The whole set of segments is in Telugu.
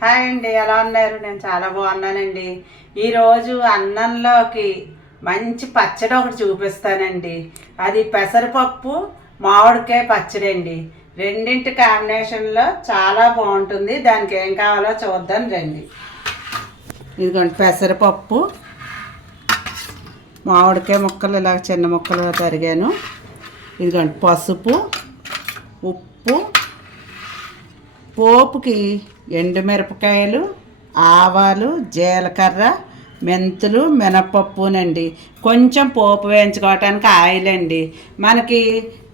హాయ్ అండి ఎలా ఉన్నారు? నేను చాలా బాగున్నానండి. ఈరోజు అన్నంలోకి మంచి పచ్చడి ఒకటి చూపిస్తానండి. అది పెసరపప్పు మామిడికాయ పచ్చడి అండి. రెండింటి కాంబినేషన్లో చాలా బాగుంటుంది. దానికి ఏం కావాలో చూద్దాం రండి. ఇదిగోండి పెసరపప్పు మామిడికాయ ముక్కలు ఇలా చిన్న ముక్కలు తరిగాను. ఇదిగోండి పసుపు ఉప్పు పోపుకి ఎండుమిరపకాయలు ఆవాలు జీలకర్ర మెంతులు మినపప్పునండి కొంచెం పోపు వేయించుకోవటానికి ఆయిల్ అండి మనకి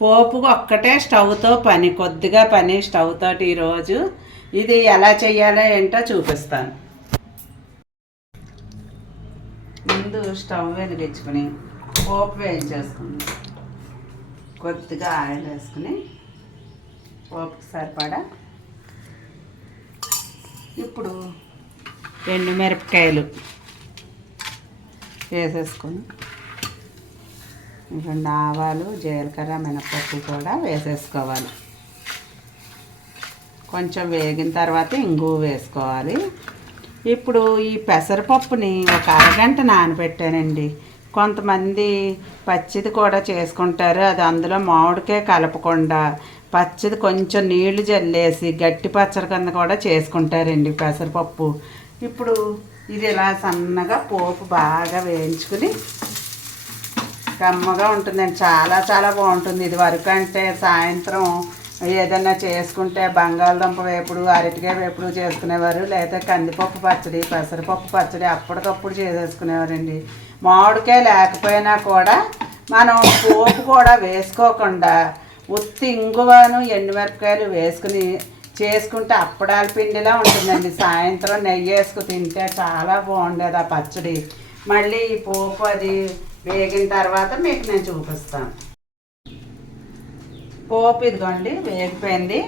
పోపు ఒక్కటే స్టవ్తో పని కొద్దిగా పని స్టవ్తో ఈరోజు. ఇది ఎలా చేయాలో ఏంటో చూపిస్తాను. ముందు స్టవ్ వెలిగించుకుని పోపు వేయించేసుకుని కొద్దిగా ఆయిల్ వేసుకుని పోపుకి సరిపడా ఇప్పుడు ఎండు మిరపకాయలు వేసేసుకొని రెండు ఆవాలు జీలకర్ర మినపప్పు కూడా వేసేసుకోవాలి. కొంచెం వేగిన తర్వాత ఇంగు వేసుకోవాలి. ఇప్పుడు ఈ పెసరపప్పుని ఒక అరగంట నానబెట్టానండి. కొంతమంది పచ్చిది కూడా చేసుకుంటారు. అది అందులో మామిడికాయ కలపకుండా పచ్చిది కొంచెం నీళ్ళు జల్లేసి గట్టి పచ్చడి కింద కూడా చేసుకుంటారండి పెసరపప్పు. ఇప్పుడు ఇది ఇలా సన్నగా పోపు బాగా వేయించుకుని కమ్మగా ఉంటుందండి. చాలా చాలా బాగుంటుంది. ఇది వరకు అంటే సాయంత్రం ఏదైనా చేసుకుంటే బంగాళదుంప వేపుడు అరటికాయ వేపుడు చేసుకునేవారు లేదా కందిపప్పు పచ్చడి పెసరపప్పు పచ్చడి అప్పటికప్పుడు చేసేసుకునేవారండి. మామిడికాయ లేకపోయినా కూడా మనం పోపు కూడా వేసుకోకుండా ఉత్తి ఇంగువను ఎండుమిరపకాయలు వేసుకుని చేసుకుంటే అప్పడాల పిండిలా ఉంటుందండి. సాయంత్రం నెయ్యి వేసుకు తింటే చాలా బాగుండేది ఆ పచ్చడి. మళ్ళీ ఈ పోపు అది వేగిన తర్వాత మీకు నేను చూపిస్తాను. పోపు ఇదిగోండి వేగిపోయింది.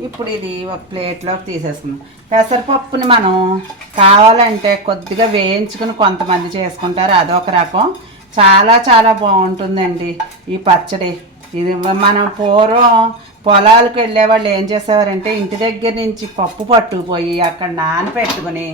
ఇప్పుడు ఇది ఒక ప్లేట్లోకి తీసేసుకుందాం. పెసరపప్పుని మనం కావాలంటే కొద్దిగా వేయించుకుని కొంతమంది చేసుకుంటారు. అదొక రకం. చాలా చాలా బాగుంటుందండి ఈ పచ్చడి. ఇది మనం పూర్వం పొలాలకు వెళ్ళేవాళ్ళు ఏం చేసేవారంటే ఇంటి దగ్గర నుంచి పప్పు పట్టుకుపోయి అక్కడ నానపెట్టుకుని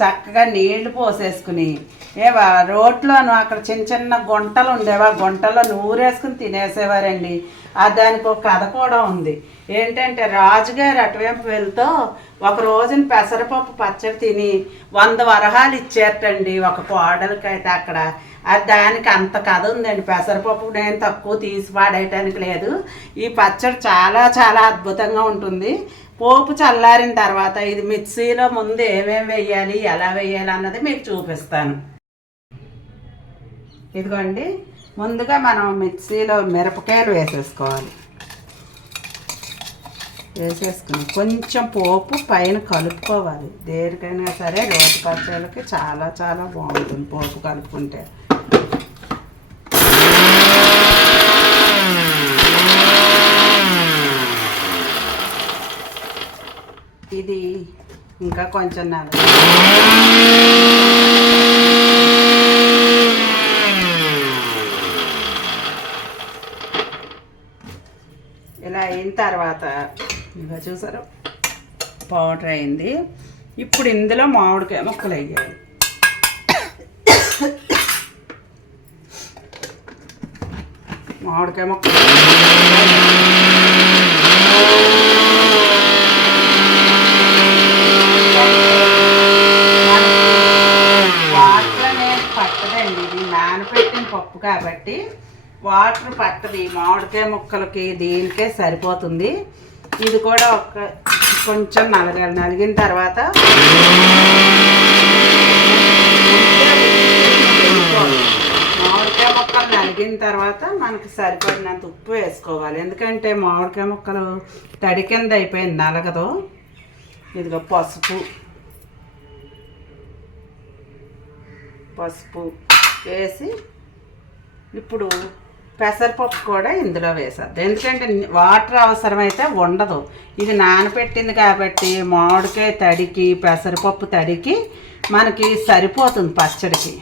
చక్కగా నీళ్ళు పోసేసుకుని. ఏవా రోట్లోను అక్కడ చిన్న చిన్న గుంటలు ఉండేవా? గుంటలో నూరేసుకుని తినేసేవారండి. ఆ దానికి ఒక కథ కూడా ఉంది. ఏంటంటే రాజుగారు అటువైపు వెళ్తూ ఒక రోజున పెసరపప్పు పచ్చడి తిని వంద వరహాలు ఇచ్చేటండి ఒక కోడలకైతే అక్కడ. అది దానికి అంత కథ ఉందండి. పెసరపప్పు నేను తక్కువ తీసి పాడేయటానికి లేదు. ఈ పచ్చడి చాలా చాలా అద్భుతంగా ఉంటుంది. పోపు చల్లారిన తర్వాత ఇది మిక్సీలో ముందు ఏమేమి వేయాలి ఎలా వేయాలి అన్నది మీకు చూపిస్తాను. ఇదిగోండి. ముందుగా మనం మిక్సీలో మిరపకాయలు వేసేసుకోవాలి. వేసేసుకుని కొంచెం పోపు పైన కలుపుకోవాలి. దేనికైనా సరే రోటి పచ్చళ్ళకి చాలా చాలా బాగుంటుంది పోపు కలుపుకుంటే. ఇది ఇంకా కొంచెం నాలుగు ఇలా అయిన తర్వాత ఇంకా చూసారు? పౌడర్ అయింది. ఇప్పుడు ఇందులో మామిడికాయ ముక్కలు వేయాలి. మామిడికాయ ముక్కలు వాటర్ అనేది పట్టదండి ఇది నానబెట్టిన పప్పు కాబట్టి వాటర్ పట్టది. మామిడికాయ ముక్కలకి దీనికే సరిపోతుంది. ఇది కూడా ఒక కొంచెం నలగాలి నలిగిన తర్వాత మామిడికాయ ముక్కలు నలిగిన తర్వాత మనకి సరిపడినంత ఉప్పు వేసుకోవాలి. ఎందుకంటే మామిడికాయ ముక్కలు తడి కింద అయిపోయింది నలగదు. ఇదిగో పసుపు. పసుపు వేసి ఇప్పుడు పెసరపప్పు కూడా ఇందులో వేసేద్దాం. ఎందుకంటే వాటర్ అవసరమైతే ఉండదు. ఇది నానబెట్టింది కాబట్టి మామిడికాయ తడికి పెసరపప్పు తడికి మనకి సరిపోతుంది పచ్చడికి.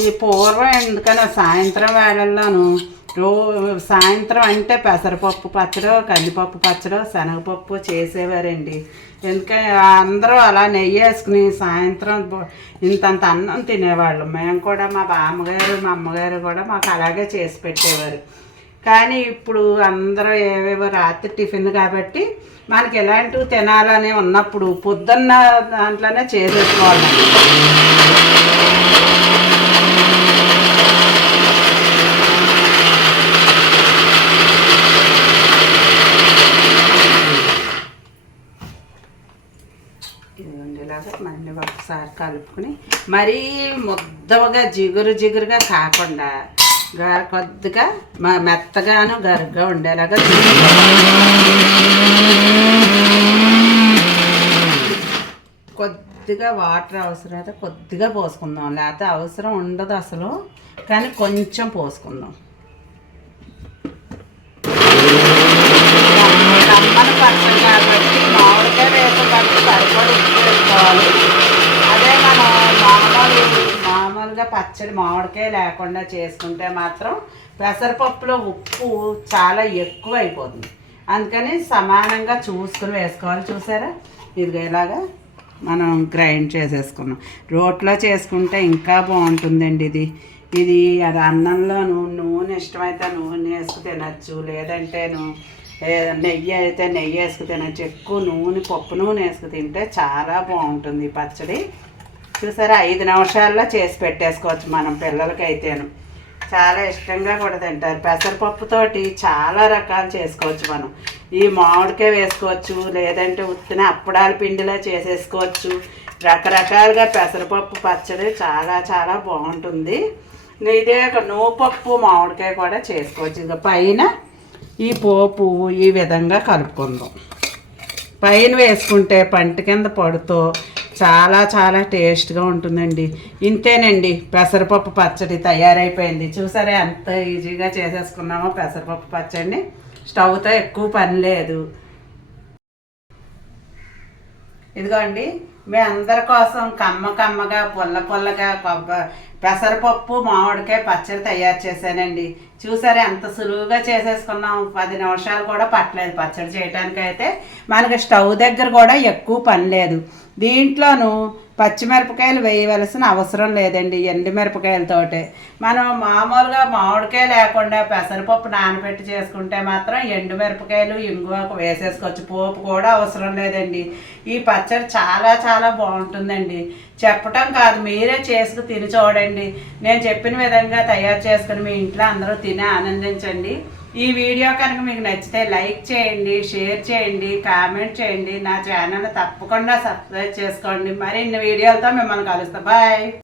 ఈ పూర్వం ఎందుకనో సాయంత్రం వేళల్లోనూ రో సాయంత్రం అంటే పెసరపప్పు పచ్చడో కందిపప్పు పచ్చడో శనగపప్పు చేసేవారండి. ఎందుకంటే అందరూ అలా నెయ్యి వేసుకుని సాయంత్రం ఇంతంత అన్నం తినేవాళ్ళం. మేము కూడా మా బామ్మగారు మా అమ్మగారు కూడా మాకు అలాగే చేసి పెట్టేవారు. కానీ ఇప్పుడు అందరూ ఏవేవో రాత్రి టిఫిన్ కాబట్టి మనకి ఎలాంటివి తినాలని ఉన్నప్పుడు పొద్దున్న దాంట్లోనే చేసేసుకోవాలి. ఇదిగోండి ఇలాగా మళ్ళీ ఒకసారి కలుపుకుని మరీ ముద్దగా జిగురు జిగురుగా కాకుండా కొద్దిగా మ- మెత్తగాను గరుగ్గా ఉండేలాగా కొద్దిగా వాటర్ అవసరం అయితే కొద్దిగా పోసుకుందాం. లేకపోతే అవసరం ఉండదు అసలు కానీ కొంచెం పోసుకుందాం కమ్మని పచ్చడి కాబట్టి మామిడికాయ వేసే సరిపడి ఉప్పు వేసుకోవాలి. అదే మనం మామూలు మామూలుగా పచ్చడి మామిడికాయ లేకుండా చేసుకుంటే మాత్రం పెసరపప్పులో ఉప్పు చాలా ఎక్కువ అయిపోతుంది అందుకని సమానంగా చూసుకుని వేసుకోవాలి. చూసారా? ఇదిగో ఇలాగా మనం గ్రైండ్ చేసేసుకున్నాం. రోట్లో చేసుకుంటే ఇంకా బాగుంటుందండి ఇది. ఇది అది అన్నంలో నూనె నూనె ఇష్టమైతే నూనె వేసుకు తినచ్చు లేదంటేను నెయ్యి అయితే నెయ్యి వేసుకు తినచ్చు ఎక్కువ నూనె పప్పు నూనె వేసుకు తింటే చాలా బాగుంటుంది ఈ పచ్చడి. చూసారా ఐదు నిమిషాల్లో చేసి పెట్టేసుకోవచ్చు మనం పిల్లలకైతేను. చాలా ఇష్టంగా కూడా తింటారు. పెసరపప్పుతోటి చాలా రకాలు చేసుకోవచ్చు మనం. ఈ మామిడికాయ వేసుకోవచ్చు లేదంటే ఉత్తిన అప్పడాల పిండిలో చేసేసుకోవచ్చు. రకరకాలుగా పెసరపప్పు పచ్చడి చాలా చాలా బాగుంటుంది. ఇదే ఒక నూపప్పు మామిడికాయ కూడా చేసుకోవచ్చు. ఇంకా పైన ఈ పోపు ఈ విధంగా కలుపుకుందాం. పైన వేసుకుంటే పంట కింద పడుతూ చాలా చాలా టేస్ట్గా ఉంటుందండి. ఇంతేనండి పెసరపప్పు పచ్చడి తయారైపోయింది. చూసారా ఎంత ఈజీగా చేసేసుకున్నామో పెసరపప్పు పచ్చడిని. స్టవ్తో ఎక్కువ పని లేదు. ఇదిగోండి మీ అందరి కోసం కమ్మ కమ్మగా పుల్ల పుల్లగా కొబ్బ పెసరపప్పు మామిడికాయ పచ్చడి తయారు చేశానండి. చూసారా ఎంత సులువుగా చేసేసుకున్నాం. పది నిమిషాలు కూడా పట్టలేదు పచ్చడి చేయడానికైతే అయితే మనకి స్టవ్ దగ్గర కూడా ఎక్కువ పని లేదు. దీంట్లోనూ పచ్చిమిరపకాయలు వేయవలసిన అవసరం లేదండి ఎండుమిరపకాయలతోటే. మనం మామూలుగా మామిడికాయ లేకుండా పెసరపప్పు నానబెట్టి చేసుకుంటే మాత్రం ఎండుమిరపకాయలు ఇంగువకు వేసేసుకోవచ్చు. పోపు కూడా అవసరం లేదండి. ఈ పచ్చడి చాలా చాలా బాగుంటుందండి. చెప్పటం కాదు మీరే చేసుకు తిని చూడండి. నేను చెప్పిన విధంగా తయారు చేసుకుని మీ ఇంట్లో అందరూ తిని ఆనందించండి. ఈ వీడియో కనుక మీకు నచ్చితే లైక్ చేయండి షేర్ చేయండి కామెంట్ చేయండి. నా ఛానల్ తప్పకుండా సబ్స్క్రైబ్ చేసుకోండి. మరిన్ని వీడియోలతో మిమ్మల్ని కలుస్తాం. బాయ్.